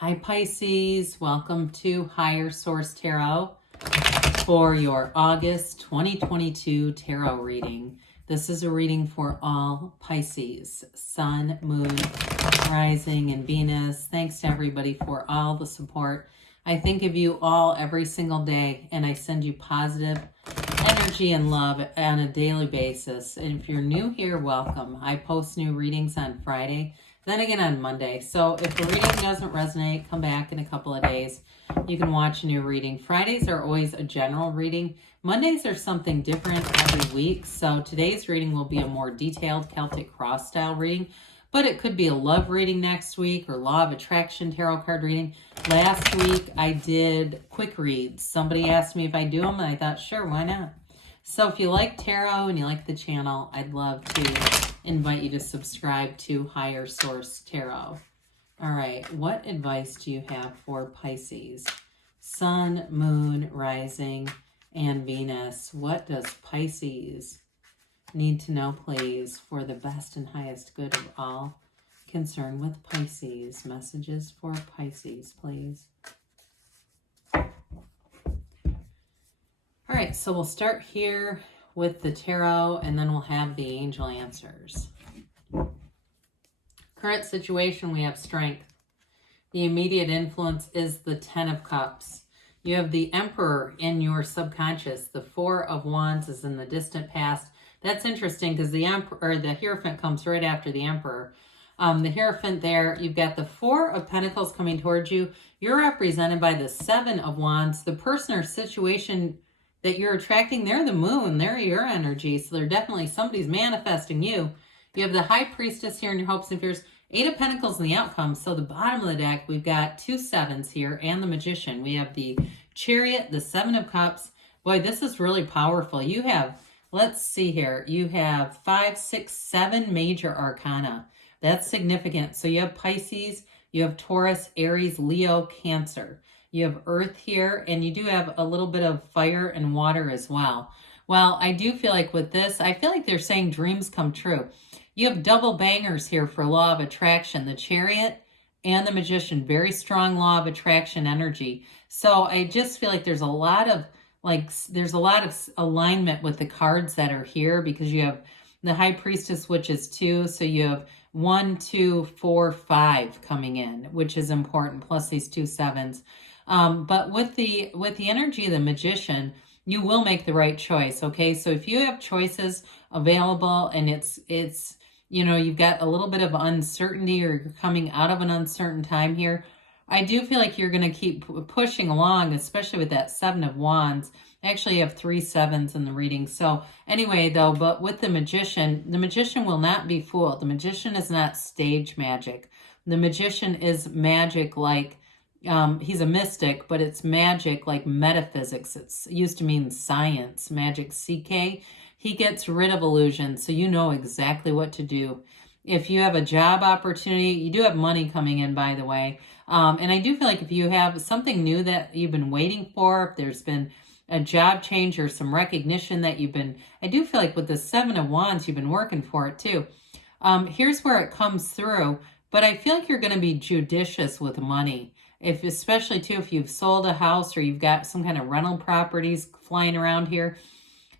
Hi Pisces, welcome to Higher Source Tarot for your August 2022 tarot reading. This is a reading for all Pisces, Sun, Moon, Rising, and Venus. Thanks to everybody for all the support. I think of you all every single day, and I send you positive energy and love on a daily basis. And if you're new here, welcome. I post new readings on Friday, then again on Monday. So if the reading doesn't resonate, come back in a couple of days. You can watch a new reading. Fridays are always a general reading. Mondays are something different every week. So today's reading will be a more detailed Celtic cross style reading, but it could be a love reading next week or law of attraction tarot card reading. Last week I did quick reads. Somebody asked me if I do them, and I thought, sure, why not? So if you like tarot and you like the channel, I'd love to invite you to subscribe to Higher Source Tarot. All right, what advice do you have for Pisces? Sun, Moon, Rising, and Venus. What does Pisces need to know, please, for the best and highest good of all concerned with Pisces? Messages for Pisces, please. All right, so we'll start here with the tarot, and then we'll have the angel answers. Current situation, we have strength. The immediate influence is the Ten of Cups. You have the Emperor in your subconscious. The Four of Wands is in the distant past. That's interesting because the Hierophant comes right after the Emperor. The Hierophant there, you've got the Four of Pentacles coming towards you. You're represented by the Seven of Wands. The person or situation that you're attracting, they're the moon, they're your energy, so they're definitely, somebody's manifesting you. You have the High Priestess here in your hopes and fears, Eight of Pentacles in the outcome. So the bottom of the deck, we've got two sevens here and the Magician. We have the Chariot, the Seven of Cups. Boy, this is really powerful. You have, let's see here, you have 5, 6, 7 major arcana. That's significant. So you have Pisces, you have Taurus, Aries, Leo, Cancer. You have Earth here, and you do have a little bit of fire and water as well. Well, I do feel like with this, I feel like they're saying dreams come true. You have double bangers here for law of attraction, the Chariot and the Magician, very strong law of attraction energy. So I just feel like there's a lot of alignment with the cards that are here, because you have the High Priestess, which is 2. So you have 1, 2, 4, 5 coming in, which is important, plus these 2 sevens. But with the energy of the Magician, you will make the right choice, okay? So if you have choices available and it's you know, you've got a little bit of uncertainty, or you're coming out of an uncertain time here, I do feel like you're going to keep pushing along, especially with that Seven of Wands. I actually have 3 sevens in the reading. So anyway, though, but with the Magician will not be fooled. The Magician is not stage magic. The Magician is magic like, he's a mystic, but it's magic like metaphysics. It used to mean science, magic, CK. He gets rid of illusions, so you know exactly what to do. If you have a job opportunity, you do have money coming in, by the way. And I do feel like if you have something new that you've been waiting for, if there's been a job change or some recognition that I do feel like with the Seven of Wands, you've been working for it too. Here's where it comes through, but I feel like you're going to be judicious with money. Especially too, if you've sold a house or you've got some kind of rental properties flying around here.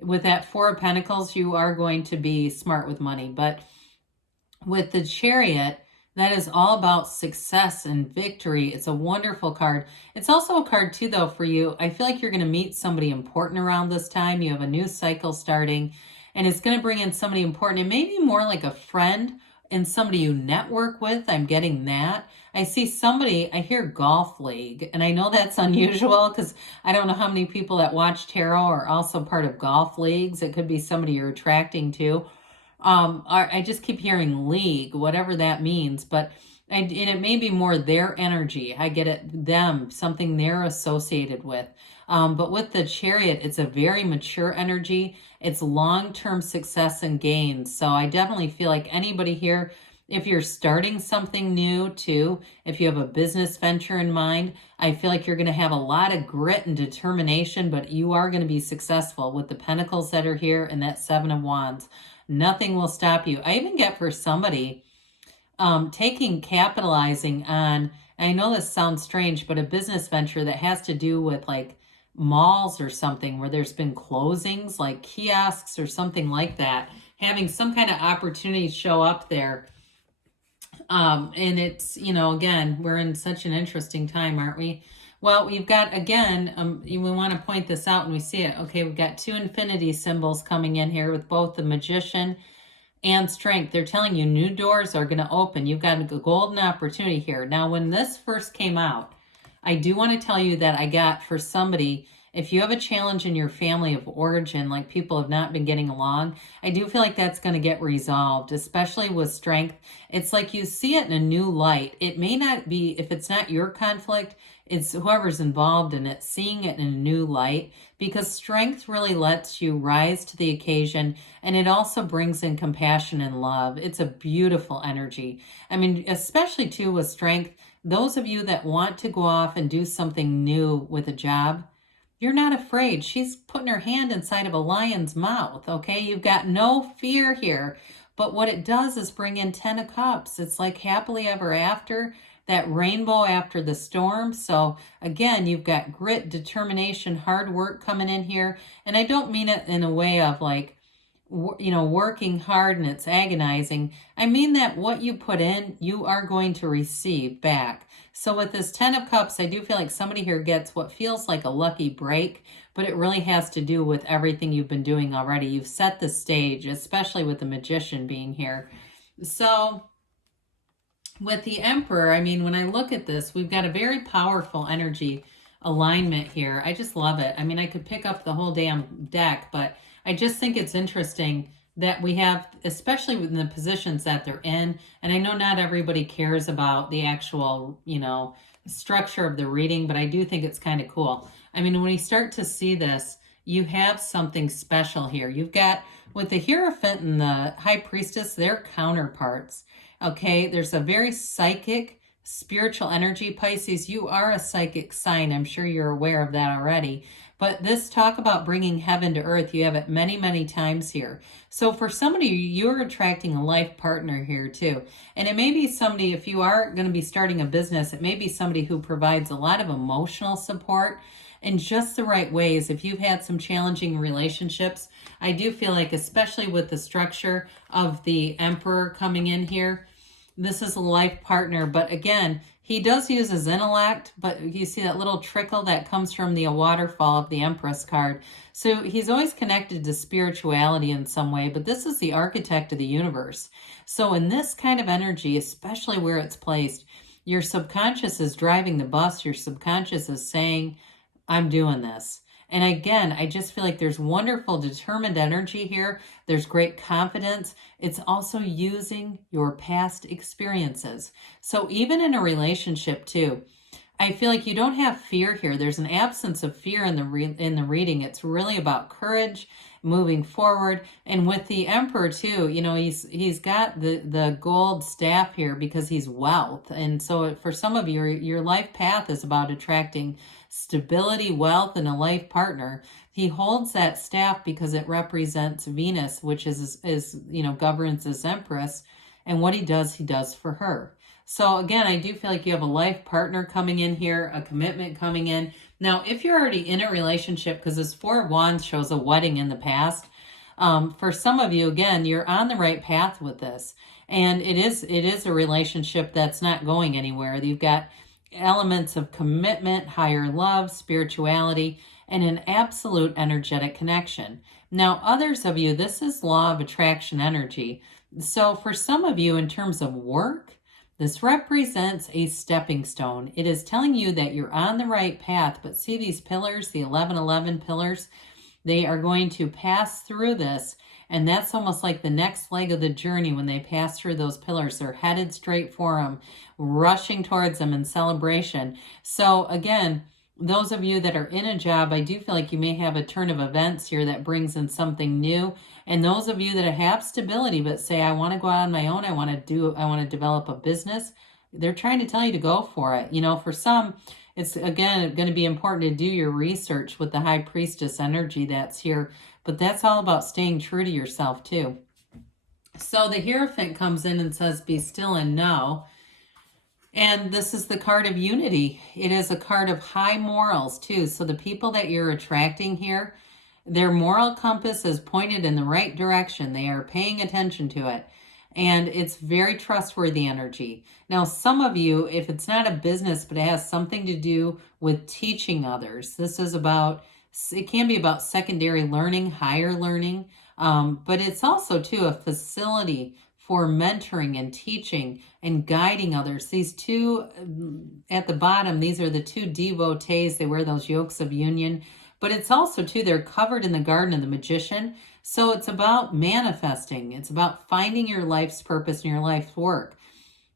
With that Four of Pentacles, you are going to be smart with money. But with the Chariot, that is all about success and victory. It's a wonderful card. It's also a card too, though, for you. I feel like you're going to meet somebody important around this time. You have a new cycle starting, and it's going to bring in somebody important. It may be more like a friend and somebody you network with. I'm getting that. I see somebody, I hear golf league, and I know that's unusual because I don't know how many people that watch tarot are also part of golf leagues. It could be somebody you're attracting to. I just keep hearing league, whatever that means, but and it may be more their energy. I get it, them, something they're associated with. But with the Chariot, it's a very mature energy. It's long-term success and gains. So I definitely feel like anybody here, if you're starting something new too, if you have a business venture in mind, I feel like you're going to have a lot of grit and determination, but you are going to be successful with the Pentacles that are here and that Seven of Wands. Nothing will stop you. I even get for somebody, capitalizing on, and I know this sounds strange, but a business venture that has to do with like malls or something where there's been closings, like kiosks or something like that, having some kind of opportunity show up there. And it's, again, we're in such an interesting time, aren't we? Well, we've got, again, we want to point this out when we see it. Okay, we've got 2 infinity symbols coming in here with both the Magician and Strength. They're telling you new doors are going to open. You've got a golden opportunity here. Now, when this first came out, I do want to tell you that I got, for somebody, if you have a challenge in your family of origin, like people have not been getting along, I do feel like that's going to get resolved, especially with Strength. It's like you see it in a new light. It may not be, if it's not your conflict, it's whoever's involved in it, seeing it in a new light, because Strength really lets you rise to the occasion, and it also brings in compassion and love. It's a beautiful energy. I mean, especially too with Strength, those of you that want to go off and do something new with a job, you're not afraid. She's putting her hand inside of a lion's mouth, okay? You've got no fear here. But what it does is bring in 10 of Cups. It's like happily ever after, that rainbow after the storm. So again, you've got grit, determination, hard work coming in here. And I don't mean it in a way of like, working hard and it's agonizing. I mean that what you put in, you are going to receive back. So with this 10 of Cups, I do feel like somebody here gets what feels like a lucky break, but it really has to do with everything you've been doing already. You've set the stage, especially with the Magician being here. So with the Emperor, I mean, when I look at this, we've got a very powerful energy alignment here. I just love it. I mean, I could pick up the whole damn deck, but I just think it's interesting that we have, especially within the positions that they're in, and I know not everybody cares about the actual, structure of the reading, but I do think it's kind of cool. I mean, when you start to see this, you have something special here. You've got, with the Hierophant and the High Priestess, they're counterparts. Okay, there's a very psychic, spiritual energy. Pisces, you are a psychic sign. I'm sure you're aware of that already. But this talk about bringing heaven to earth, you have it many, many times here. So for somebody, you're attracting a life partner here too. And it may be somebody, if you are going to be starting a business, it may be somebody who provides a lot of emotional support in just the right ways. If you've had some challenging relationships, I do feel like, especially with the structure of the Emperor coming in here, this is a life partner. But again, he does use his intellect, but you see that little trickle that comes from the waterfall of the Empress card. So he's always connected to spirituality in some way, but this is the architect of the universe. So in this kind of energy, especially where it's placed, your subconscious is driving the bus. Your subconscious is saying, I'm doing this. And again, I just feel like there's wonderful, determined energy here. There's great confidence. It's also using your past experiences. So even in a relationship too, I feel like you don't have fear here. There's an absence of fear in the reading. It's really about courage, moving forward. And with the Emperor too, he's got the gold staff here because he's wealth. And so for some of you, your life path is about attracting stability, wealth, and a life partner. He holds that staff because it represents Venus, which is governs as Empress. And what he does for her. So again, I do feel like you have a life partner coming in here, a commitment coming in. Now, if you're already in a relationship, because this 4 of Wands shows a wedding in the past, for some of you, again, you're on the right path with this. And it is a relationship that's not going anywhere. You've got elements of commitment, higher love, spirituality, and an absolute energetic connection. Now, others of you, this is law of attraction energy. So for some of you, in terms of work, this represents a stepping stone. It is telling you that you're on the right path, but see these pillars, the 1111 pillars, they are going to pass through this, and that's almost like the next leg of the journey. When they pass through those pillars, they're headed straight for them, rushing towards them in celebration. So again, those of you that are in a job, I do feel like you may have a turn of events here that brings in something new. And those of you that have stability but say, I want to go out on my own, I want to develop a business, they're trying to tell you to go for it. For some, it's again going to be important to do your research with the High Priestess energy that's here, but that's all about staying true to yourself too. So the Hierophant comes in and says, be still and know. And this is the card of unity. It is a card of high morals too. So the people that you're attracting here, their moral compass is pointed in the right direction. They are paying attention to it. And it's very trustworthy energy. Now, some of you, if it's not a business, but it has something to do with teaching others, this is about, it can be about secondary learning, higher learning, but it's also too a facility for mentoring and teaching and guiding others. These two at the bottom, these are the two devotees. They wear those yokes of union. But it's also, too, they're covered in the garden of the magician. So it's about manifesting. It's about finding your life's purpose and your life's work.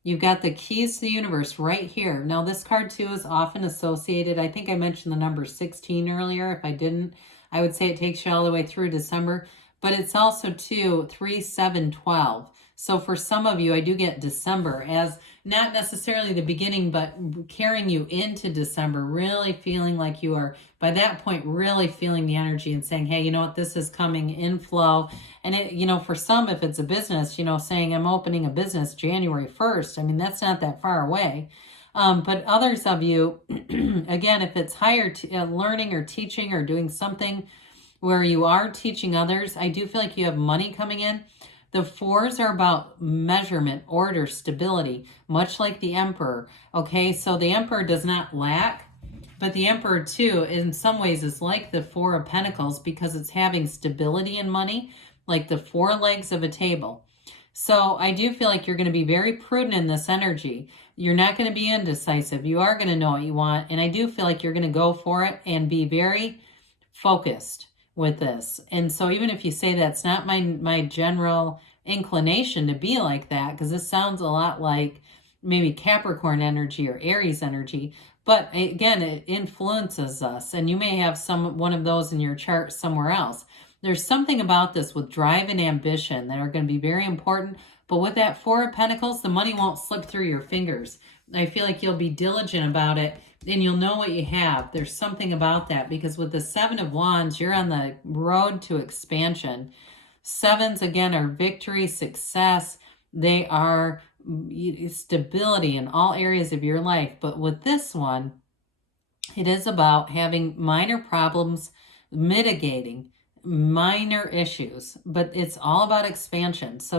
You've got the keys to the universe right here. Now, this card, too, is often associated. I think I mentioned the number 16 earlier. If I didn't, I would say it takes you all the way through December. But it's also, too, 3, 7, 12. So for some of you, I do get December as not necessarily the beginning, but carrying you into December, really feeling like you are, by that point, really feeling the energy and saying, hey, you know what, this is coming in flow. And, it, you know, for some, if it's a business, you know, saying I'm opening a business January 1st, I mean, that's not that far away. But others of you, again, if it's higher learning or teaching or doing something where you are teaching others, I do feel like you have money coming in. The 4s are about measurement, order, stability, much like the Emperor. Okay, so the Emperor does not lack, but the Emperor too, in some ways, is like the 4 of Pentacles because it's having stability in money, like the 4 legs of a table. So I do feel like you're going to be very prudent in this energy. You're not going to be indecisive. You are going to know what you want. And I do feel like you're going to go for it and be very focused with this. And so even if you say that's not my general inclination to be like that, because this sounds a lot like maybe Capricorn energy or Aries energy, but again, it influences us. And you may have one of those in your chart somewhere else. There's something about this with drive and ambition that are going to be very important. But with that 4 of Pentacles, the money won't slip through your fingers. I feel like you'll be diligent about it and you'll know what you have. There's something about that because with the 7 of Wands, you're on the road to expansion. 7s, again, are victory, success. They are stability in all areas of your life. But with this one, it is about having minor problems, mitigating minor issues, but it's all about expansion. So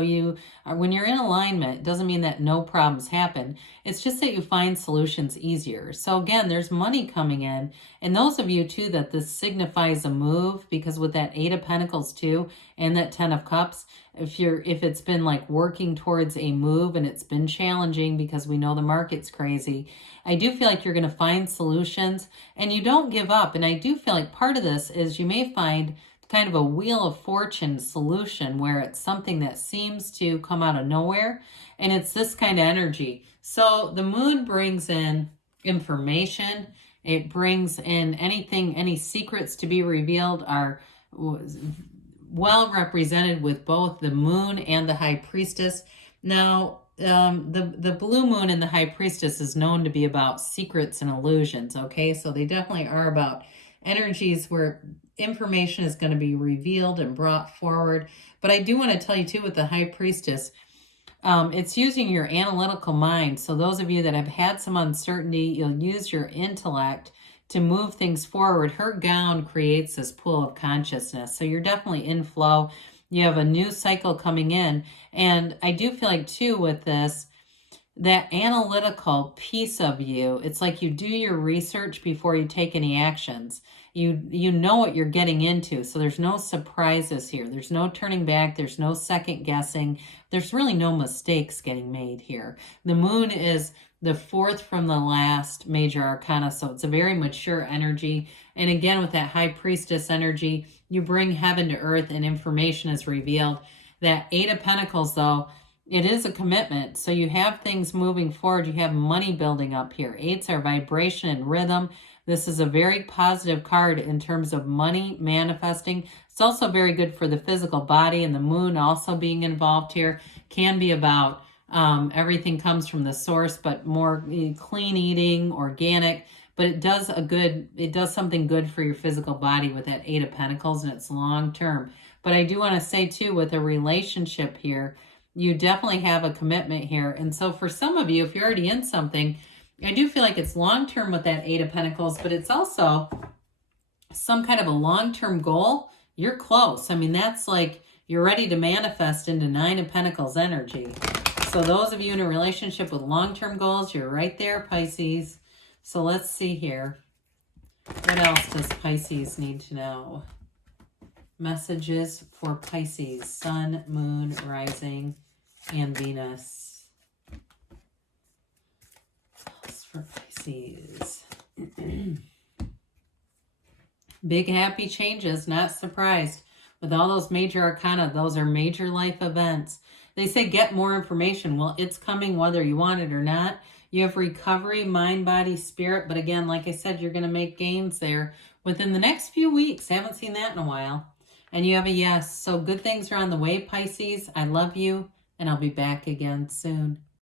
when you're in alignment, it doesn't mean that no problems happen. It's just that you find solutions easier. So again, there's money coming in. And those of you too, that this signifies a move, because with that 8 of Pentacles too, and that 10 of Cups, if it's been like working towards a move and it's been challenging because we know the market's crazy, I do feel like you're going to find solutions and you don't give up. And I do feel like part of this is you may find kind of a wheel of fortune solution where it's something that seems to come out of nowhere, and it's this kind of energy. So the moon brings in information. It brings in anything, any secrets to be revealed are well represented with both the moon and the high priestess. Now, the blue moon and the high priestess is known to be about secrets and illusions, okay? So they definitely are about energies where information is going to be revealed and brought forward. But I do want to tell you too, with the high priestess, it's using your analytical mind. So those of you that have had some uncertainty, you'll use your intellect to move things forward. Her gown creates this pool of consciousness. So you're definitely in flow. You have a new cycle coming in. And I do feel like too with this, that analytical piece of you, it's like you do your research before you take any actions. You know what you're getting into, so there's no surprises here. There's no turning back. There's no second guessing. There's really no mistakes getting made here. The moon is the 4th from the last major arcana, so it's a very mature energy. And again, with that high priestess energy, you bring heaven to earth and information is revealed. That 8 of Pentacles, though, it is a commitment. So you have things moving forward. You have money building up here. 8s are vibration and rhythm. This is a very positive card in terms of money manifesting. It's also very good for the physical body, and the moon also being involved here can be about everything comes from the source, but more clean eating, organic. But it does something good for your physical body with that 8 of Pentacles, and it's long term. But I do want to say too, with a relationship here, You definitely have a commitment here. And so for some of you, if you're already in something, I do feel like it's long-term with that Eight of Pentacles, but it's also some kind of a long-term goal. You're close. I mean, that's like you're ready to manifest into Nine of Pentacles energy. So those of you in a relationship with long-term goals, you're right there, Pisces. So let's see here. What else does Pisces need to know? Messages for Pisces, Sun, Moon, Rising, and Venus. What else for Pisces? Big happy changes, not surprised. With all those major arcana, those are major life events. They say get more information. Well, it's coming whether you want it or not. You have recovery, mind, body, spirit. But again, like I said, you're going to make gains there within the next few weeks. Haven't seen that in a while. And you have a yes. So good things are on the way, Pisces. I love you, and I'll be back again soon.